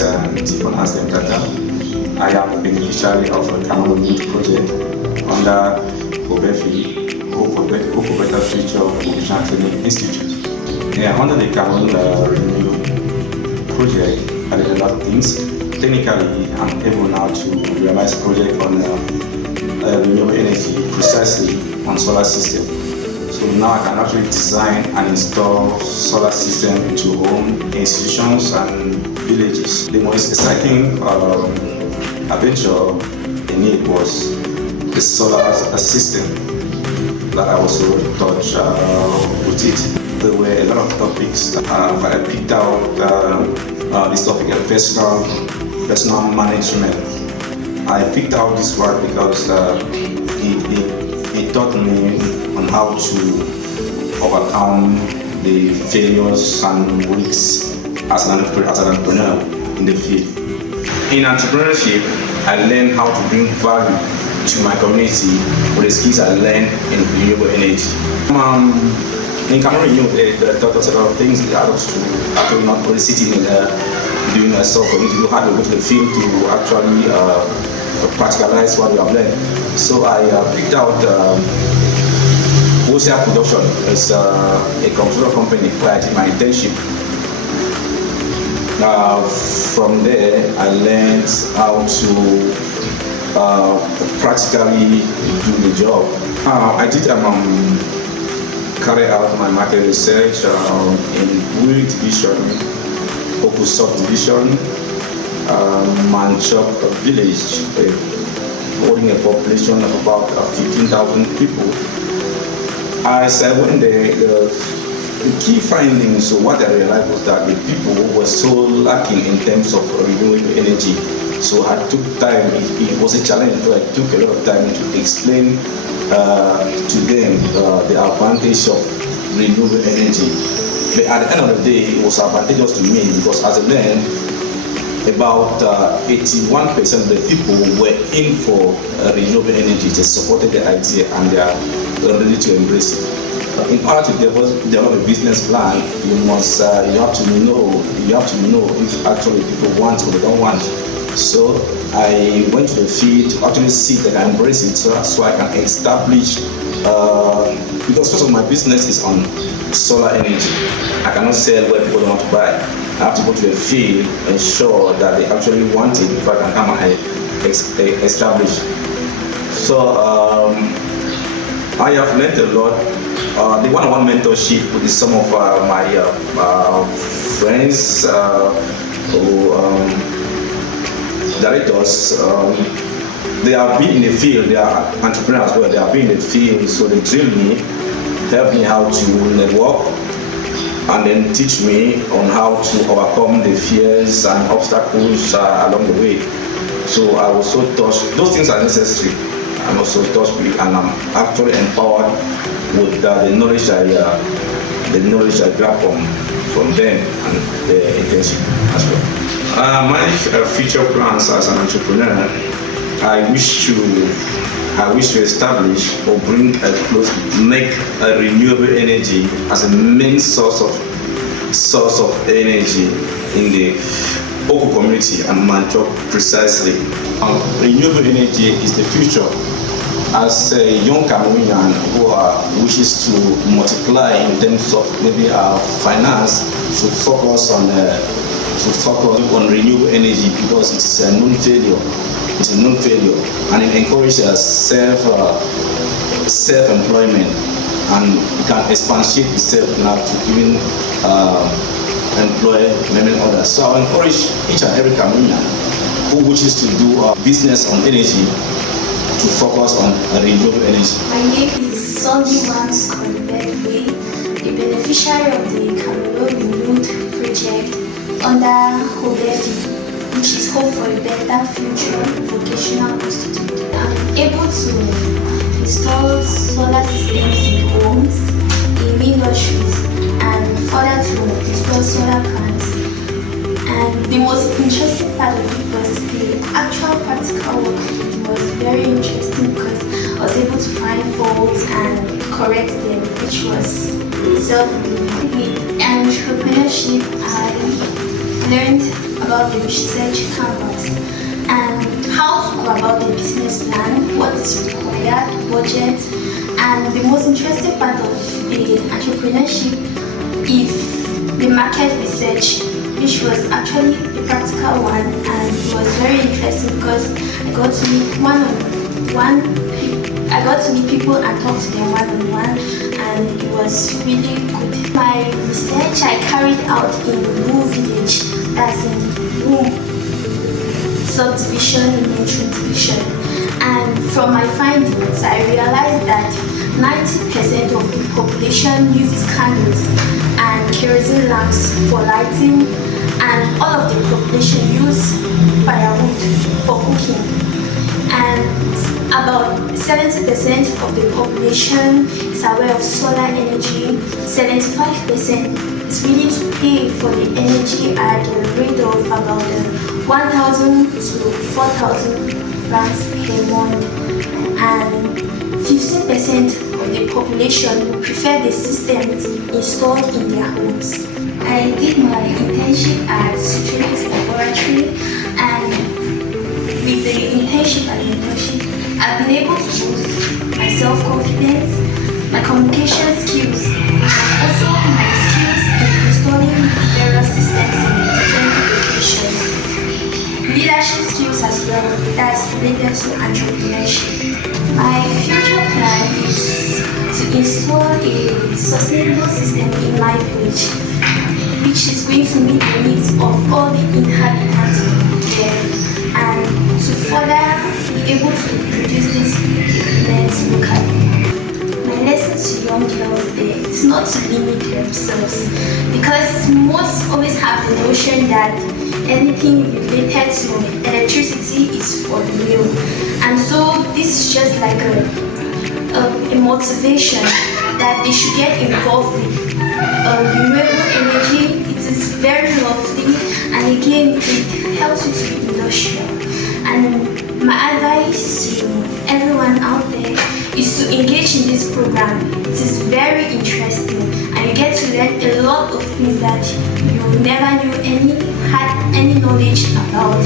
is Stephen Haslam Tata. I am a beneficiary of a CameroonRenewED project under OBEFI, Hope for Better Future Vocational Training Institute. Under the CameroonRenewED project, I did a lot of things. Technically, I'm able now to realize a project on renewable energy, precisely on solar system. So now I can actually design and install solar system into home, institutions, and villages. The most exciting adventure in it was the solar system that I was able to touch with it. There were a lot of topics, but I picked out this topic of personal management. I picked out this word because it taught me on how to overcome the failures and risks as an entrepreneur in the field. In entrepreneurship, I learned how to bring value to my community with the skills I learned in renewable energy. In CameroonRenewED, they taught us a lot of things. They had us to actually not only sitting in doing myself, but we need to know how to go to the field to actually practicalize what we have learned. So I picked out wholesale production as a computer company where I did my internship. From there, I learned how to practically do the job. I did carry out my market research in WEED division, Opus division, Manchok village, holding a population of about 15,000 people. As I went there, the key findings of what I realized was that the people were so lacking in terms of renewable energy. So I took time, it was a challenge, but I took a lot of time to explain to them the advantage of renewable energy. But at the end of the day, it was advantageous to me because as I learned, about 81% of the people were in for renewable energy. They supported the idea and they are ready to embrace it. In order to develop a business plan, you have to know if actually people want or they don't want. So I went to the field to actually see that I embrace it, so I can establish. Because first of all, my business is on solar energy. I cannot sell where people don't want to buy. I have to go to the field and ensure that they actually want it before I can come and establish. So I have learned a lot. The one-on-one mentorship with some of my friends directors. They have been in the field. They are entrepreneurs as well. They have been in the field, so they train me, help me how to network, and then teach me on how to overcome the fears and obstacles along the way. So I was so touched. Those things are necessary. I'm also touched and I'm actually empowered with the knowledge I grab from them and the internship as well. My future plans as an entrepreneur, I wish to establish or make a renewable energy as a main source of energy in the Oko community and Manchok precisely. Renewable energy is the future. As a young Cameroonian who wishes to multiply in terms of maybe our finance, should focus on renewable energy because it's a known failure. It's a known failure, and it encourages self-employment, and it can expatiate itself now to even employ many others. So I encourage each and every Cameroonian who wishes to do business on energy to focus on renewable energy. My name is Sonny Banks Konbekwe, the beneficiary of the CameroonRenewED project under OBEFI, which is Hope for a Better Future Vocational Institute. I'm able to install solar systems in homes, in industries, and further to install solar plants. And the most interesting part of it was the actual practical work. It was very interesting because I was able to find faults and correct them, which was self-reliant. With entrepreneurship, I learned about the research canvas and how to go about the business plan, what is required, budget, and the most interesting part of the entrepreneurship is the market research, which was actually the practical one, and it was very interesting because I got to meet people and talk to them one-on-one, and it was really good. My research I carried out in Wu village, that's in Wu subdivision in Internship division, and from my findings I realized that 90% of the population uses candles and kerosene lamps for lighting, and all of the population use firewood for cooking, and about 70% of the population is aware of solar energy. 75% is willing to pay for the energy at a rate of about 1,000 to 4,000 rands per month, and 15% of the population will prefer the systems installed in their homes. I did my internship at Security Laboratory, and with the internship I've been able to boost my self-confidence, my communication skills, and also my skills in installing various systems in different locations. Leadership skills as well, that's related to entrepreneurship. My future plan is to install a sustainable system in my village, which is going to meet the needs of all the inhabitants there, and to further be able to produce these equipment locally. My lesson to young girls there is not to limit themselves, because most always have the notion that anything related to electricity is for real, and so this is just like a motivation that they should get involved with renewable energy. It is very lovely, and again it helps you to be industrial. And my advice to everyone out there is to engage in this program. It is very interesting, and you get to learn a lot of things that you never knew had any knowledge about.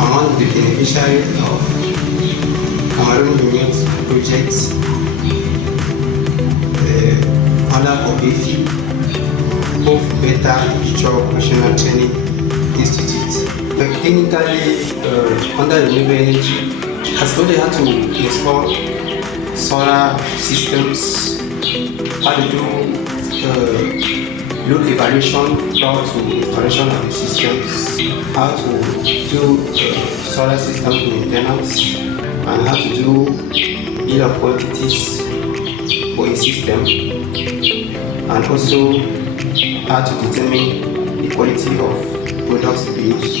I'm one of the beneficiaries of CameroonRenewED project under Obefi, both Better Future Professional Training Institute. Technically, under renewable energy, has learned how to install solar systems, how to do load evaluation prior to installation of the systems, how to do solar system maintenance, and how to do bill of quantities for a system, and also how to determine the quality of products to be used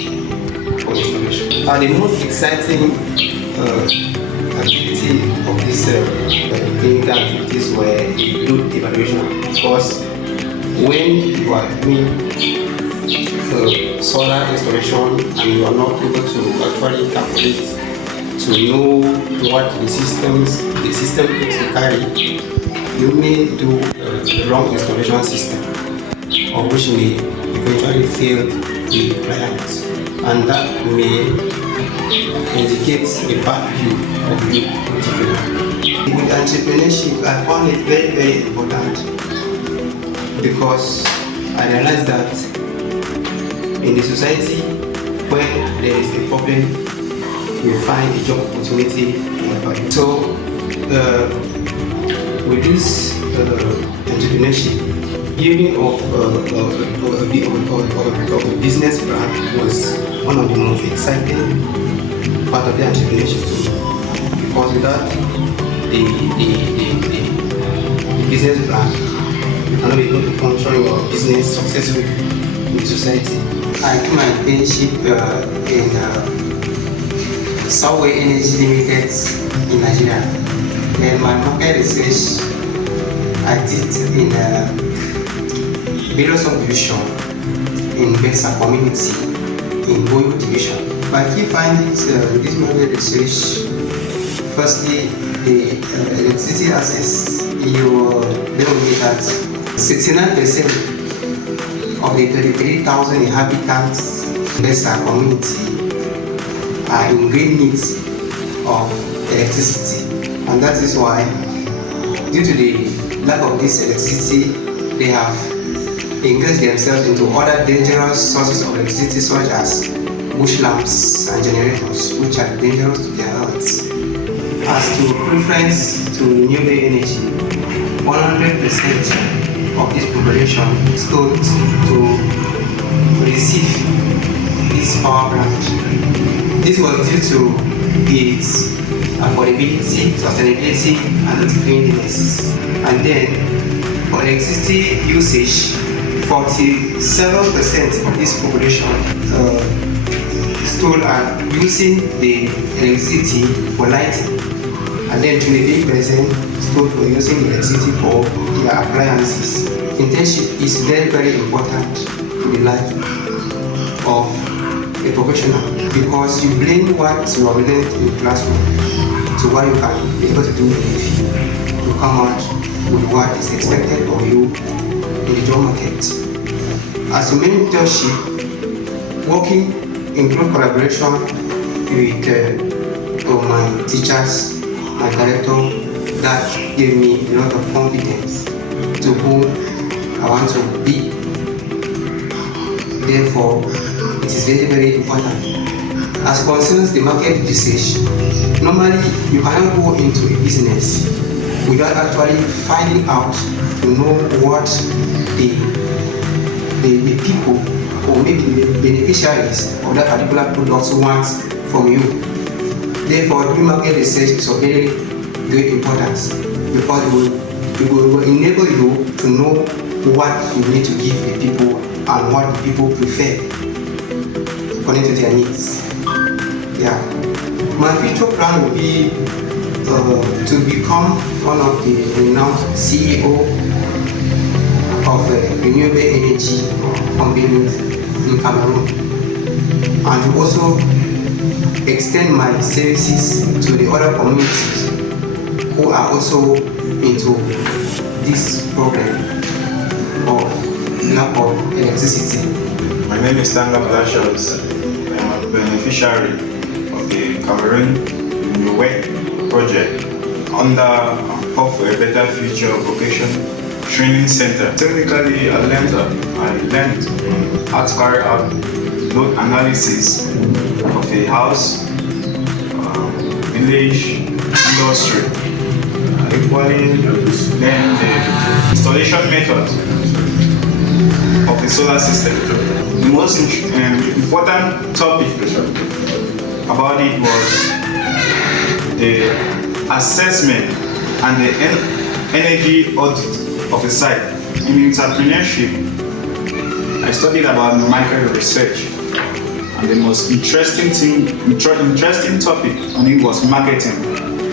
for installation. The most exciting activity of this clinical activities were load evaluation, because when you are doing solar installation and you are not able to actually calculate to know what the system needs to carry, you may do the wrong installation system, or which may eventually fail the client, and that may indicate a bad view of you particularly. With entrepreneurship, I found it very, very important, because I realized that in the society when there is a problem, you find a job opportunity nearby. So with this entrepreneurship, building of a business plan was one of the most exciting part of the entrepreneurship too, because without the business plan, you cannot be able to function your business successfully in the society. I do my internship in Subway Energy Limited in Nigeria. And my market research I did in various subdivision in Bensa community in Boyo division. My key findings with this market research: firstly, the electricity access. You will get that 69% of the 33,000 inhabitants Besa community are in great need of electricity, and that is why, due to the lack of this electricity, they have engaged themselves into other dangerous sources of electricity such as bush lamps and generators, which are dangerous to their health. As to preference to renewable energy, 100% of this population is told to receive this power plant. This was due to its affordability, sustainability, and its cleanliness. And then, for electricity usage, 47% of this population still are using the electricity for lighting, and then 28% still for using electricity for their appliances. Internship is very, very important to the life of a professional, because you blend what you have learned in the classroom to what you can be able to do in the field to come out with what is expected of you in the job market. As a mentorship, working in close collaboration with my teachers, my director, that gave me a lot of confidence to who I want to be. Therefore, it is very, very important. As concerns the market research, normally you cannot go into a business without actually finding out to know what the people or maybe the beneficiaries of that particular product want from you. Therefore, doing market research is of very great importance, because it will enable you to know what you need to give the people and what the people prefer according to their needs. Yeah. My future plan will be to become one of the renowned CEO of renewable energy companies in Cameroon, and to also extend my services to the other communities who are also into this problem of lack of electricity. My name is Tanga Blashos. I'm a beneficiary of the CameroonRenewED project under Hope for a Better Future Vocation Training Center. Technically, I learned how to carry out load analysis of a house, village, industry. Equally, then the installation method of the solar system. The most important topic about it was the assessment and the energy audit of the site. In entrepreneurship, I studied about market research, and the most interesting topic on it was marketing,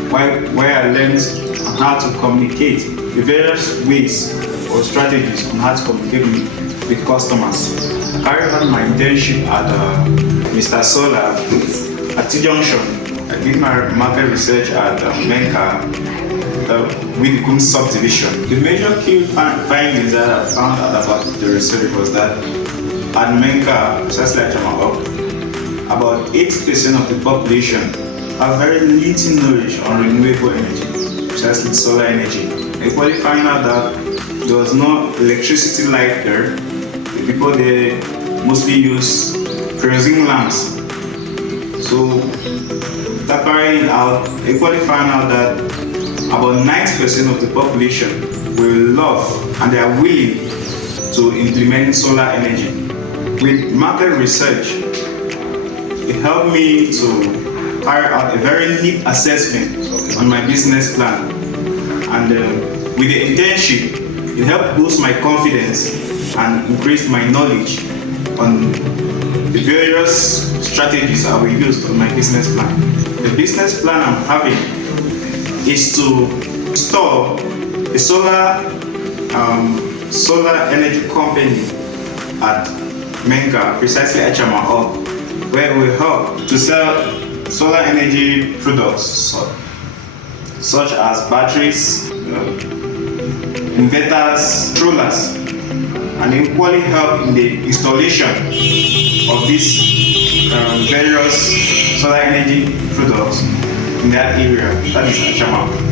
where I learned on how to communicate the various ways or strategies on how to communicate with customers. I carried on my internship at Mr. Solar at T-Junction. I did my market research at Menka with the Kum subdivision. The major key findings that I found out about the research was that at Menka, precisely at Jamaica, about 80% of the population have very little knowledge on renewable energy, precisely solar energy. I equally found out that there was no electricity light there. The people there mostly use kerosene lamps. So, that carrying out, I equally found out that about 90% of the population will love and they are willing to implement solar energy. With market research, it helped me to carry out a very neat assessment on my business plan. And with the internship, it helped boost my confidence and increase my knowledge on the various strategies I will use on my business plan. The business plan I'm having is to store a solar energy company at Menka, precisely at Chamao, where we help to sell solar energy products such as batteries, inverters, controllers, and and equally help in the installation of these various solar energy products in that area. That is Achama.